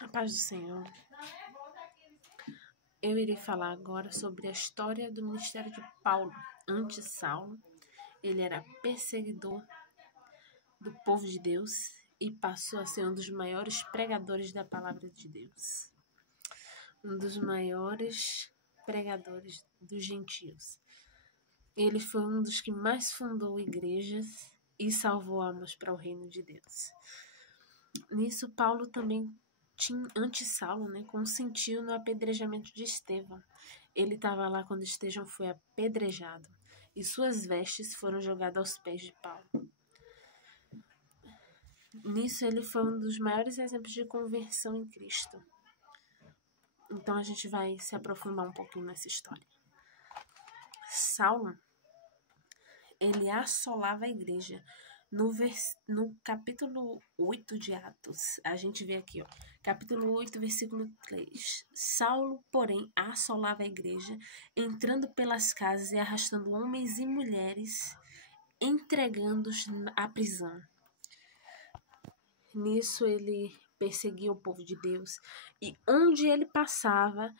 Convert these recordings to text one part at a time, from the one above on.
A paz do Senhor. Eu irei falar agora sobre a história do ministério de Paulo. Antes Saulo, ele era perseguidor do povo de Deus e passou a ser um dos maiores pregadores da palavra de Deus. Um dos maiores pregadores dos gentios. Ele foi um dos que mais fundou igrejas e salvou almas para o reino de Deus. Nisso, Paulo também antes Saulo, consentiu no apedrejamento de Estevão. Ele estava lá quando Estevão foi apedrejado e suas vestes foram jogadas aos pés de Paulo. Nisso, ele foi um dos maiores exemplos de conversão em Cristo. Então, a gente vai se aprofundar um pouquinho nessa história. Saulo, ele assolava a igreja. No capítulo 8 de Atos, a gente vê aqui, capítulo 8, versículo 3. Saulo, porém, assolava a igreja, entrando pelas casas e arrastando homens e mulheres, entregando-os à prisão. Nisso, ele perseguia o povo de Deus, e onde ele passava,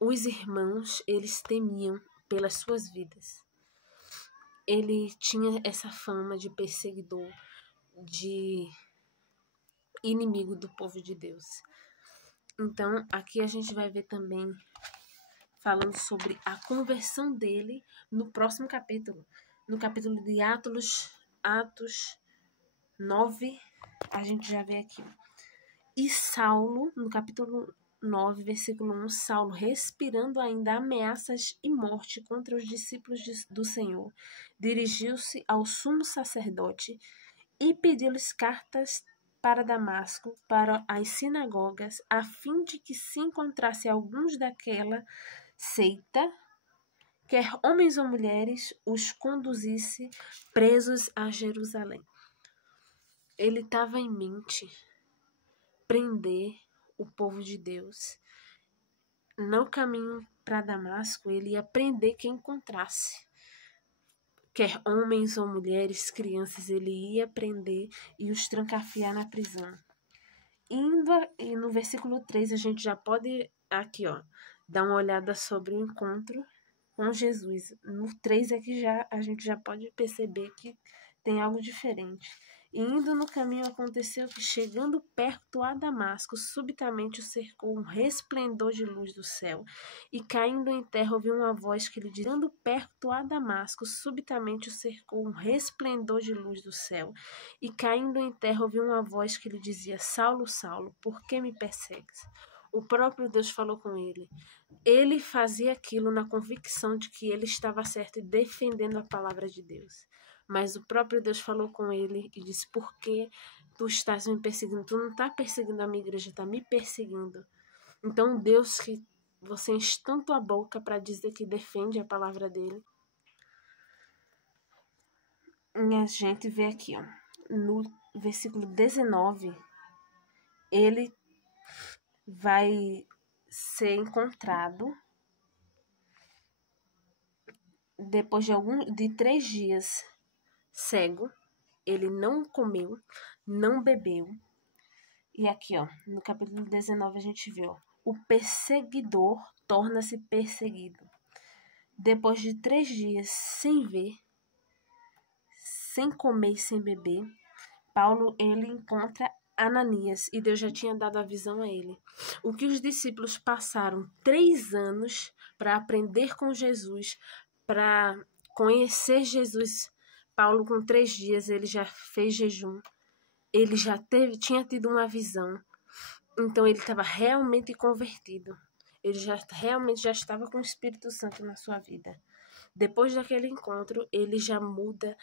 os irmãos, eles temiam pelas suas vidas. Ele tinha essa fama de perseguidor, de inimigo do povo de Deus. Então, aqui a gente vai ver também, falando sobre a conversão dele no próximo capítulo. No capítulo de Atos 9, a gente já vê aqui. E Saulo, no capítulo 9, versículo 1, Saulo, respirando ainda ameaças e morte contra os discípulos do Senhor, dirigiu-se ao sumo sacerdote e pediu-lhes cartas para Damasco, para as sinagogas, a fim de que se encontrasse alguns daquela seita, quer homens ou mulheres, os conduzisse presos a Jerusalém. Ele estava em mente prender o povo de Deus. No caminho para Damasco, ele ia prender quem encontrasse. Quer homens ou mulheres, crianças, ele ia prender e os trancafiar na prisão. E no versículo 3, a gente já pode, aqui, dar uma olhada sobre o encontro com Jesus. No 3 aqui a gente já pode perceber que tem algo diferente. E indo no caminho, aconteceu que, chegando perto a Damasco, subitamente o cercou um resplendor de luz do céu. E caindo em terra, ouviu uma voz que lhe dizia: chegando perto a Damasco, subitamente o cercou um resplendor de luz do céu. E caindo em terra, ouviu uma voz que lhe dizia: Saulo, Saulo, por que me persegues? O próprio Deus falou com ele. Ele fazia aquilo na convicção de que ele estava certo e defendendo a palavra de Deus. Mas o próprio Deus falou com ele e disse: por que tu estás me perseguindo? Tu não está perseguindo a minha igreja, está me perseguindo. Então Deus, que você enche tanto a boca para dizer que defende a palavra dele. E a gente vê aqui, no versículo 19, ele vai ser encontrado depois de 3 dias cego. Ele não comeu, não bebeu. E aqui, no capítulo 19, a gente vê, o perseguidor torna-se perseguido. Depois de 3 dias sem ver, sem comer e sem beber, Paulo, ele encontra Ananias, e Deus já tinha dado a visão a ele. O que os discípulos passaram 3 anos para aprender com Jesus, para conhecer Jesus. Paulo, com 3 dias, ele já fez jejum. Ele já tinha tido uma visão. Então, ele estava realmente convertido. Ele realmente já estava com o Espírito Santo na sua vida. Depois daquele encontro, ele já muda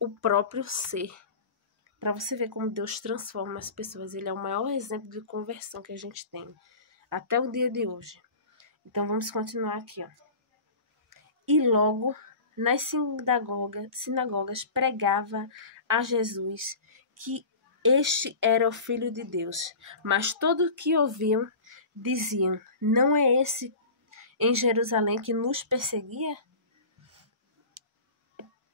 o próprio ser. Para você ver como Deus transforma as pessoas. Ele é o maior exemplo de conversão que a gente tem. Até o dia de hoje. Então, vamos continuar aqui. E logo, nas sinagogas, pregava a Jesus que este era o Filho de Deus. Mas todos que ouviam diziam: não é esse em Jerusalém que nos perseguia?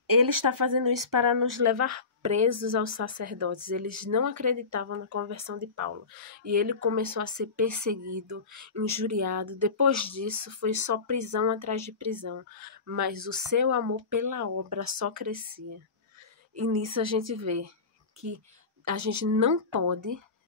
Ele está fazendo isso para nos levar presos aos sacerdotes. Eles não acreditavam na conversão de Paulo. E ele começou a ser perseguido, injuriado. Depois disso, foi só prisão atrás de prisão. Mas o seu amor pela obra só crescia. E nisso a gente vê que a gente não pode